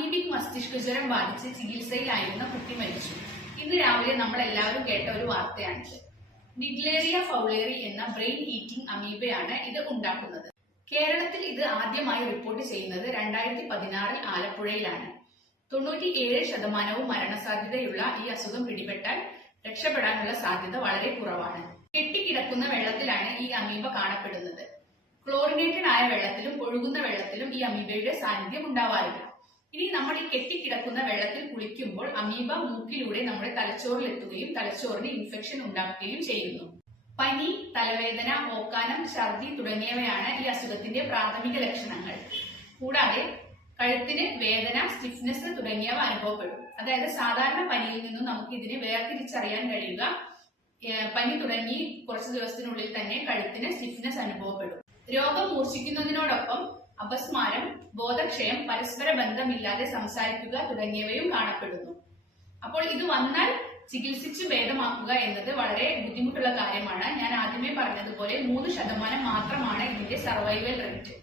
Amoebic മസ്തിഷ്കജ്വരം ബാധിച്ച് ചികിത്സയിലായിരുന്ന കുട്ടി മരിച്ചു. ഇന്ന് രാവിലെ നമ്മൾ എല്ലാവരും കേട്ട ഒരു വാർത്തയാണിത്. നിഗ്ലേറിയ ഫൗളേറി എന്ന ബ്രെയിൻ ഈറ്റിംഗ് അമീബയാണ് ഇത് ഉണ്ടാക്കുന്നത്. കേരളത്തിൽ ഇത് ആദ്യമായി റിപ്പോർട്ട് ചെയ്യുന്നത് 2016 ആലപ്പുഴയിലാണ്. 97% മരണസാധ്യതയുള്ള ഈ അസുഖം പിടിപെട്ടാൽ രക്ഷപ്പെടാനുള്ള സാധ്യത വളരെ കുറവാണ്. കെട്ടിക്കിടക്കുന്ന വെള്ളത്തിലാണ് ഈ അമീബ കാണപ്പെടുന്നത്. ക്ലോറിനേറ്റഡ് ആയ വെള്ളത്തിലും ഒഴുകുന്ന വെള്ളത്തിലും ഈ അമീബയുടെ സാന്നിധ്യം ഉണ്ടാവാറില്ല. ഇനി നമ്മൾ ഈ കെട്ടിക്കിടക്കുന്ന വെള്ളത്തിൽ കുളിക്കുമ്പോൾ അമീബ മൂക്കിലൂടെ നമ്മുടെ തലച്ചോറിലെത്തുകയും തലച്ചോറിന് ഇൻഫെക്ഷൻ ഉണ്ടാക്കുകയും ചെയ്യുന്നു. പനി, തലവേദന, ഓക്കാനം, ഛർദി തുടങ്ങിയവയാണ് ഈ അസുഖത്തിന്റെ പ്രാഥമിക ലക്ഷണങ്ങൾ. കൂടാതെ കഴുത്തിന് വേദന, സ്റ്റിഫ്നെസ് തുടങ്ങിയവ അനുഭവപ്പെടും. അതായത് സാധാരണ പനിയിൽ നിന്നും നമുക്ക് ഇതിനെ വേർതിരിച്ചറിയാൻ കഴിയുക പനി തുടങ്ങി കുറച്ചു ദിവസത്തിനുള്ളിൽ തന്നെ കഴുത്തിന് സ്റ്റിഫ്നെസ് അനുഭവപ്പെടും. രോഗം മൂർച്ഛിക്കുന്നതിനോടൊപ്പം അപസ്മാരം, ബോധക്ഷയം, പരസ്പര ബന്ധമില്ലാതെ സംസാരിക്കുക തുടങ്ങിയവയും കാണപ്പെടുന്നു. അപ്പോൾ ഇത് വന്നാൽ ചികിത്സിച്ച് ഭേദമാക്കുക എന്നത് വളരെ ബുദ്ധിമുട്ടുള്ള കാര്യമാണ്. ഞാൻ ആദ്യമേ പറഞ്ഞതുപോലെ 3% മാത്രമാണ് ഇതിന്റെ സർവൈവൽ റേറ്റ്.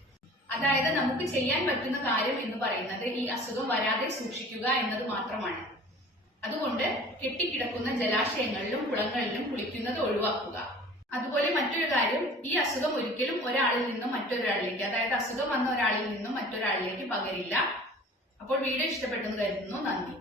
അതായത് നമുക്ക് ചെയ്യാൻ പറ്റുന്ന കാര്യം എന്ന് പറയുന്നത് ഈ അസുഖം വരാതെ സൂക്ഷിക്കുക എന്നത് മാത്രമാണ്. അതുകൊണ്ട് കെട്ടിക്കിടക്കുന്ന ജലാശയങ്ങളിലും കുളങ്ങളിലും കുളിക്കുന്നത് ഒഴിവാക്കുക. അതുപോലെ മറ്റൊരു കാര്യം, ഈ അസുഖം ഒരിക്കലും ഒരാളിൽ നിന്നും മറ്റൊരാളിലേക്ക്, അതായത് അസുഖം വന്ന ഒരാളിൽ നിന്നും മറ്റൊരാളിലേക്ക് പകരില്ല. അപ്പോൾ വീഡിയോ ഇഷ്ടപ്പെട്ടെന്ന് കരുതുന്നു. നന്ദി.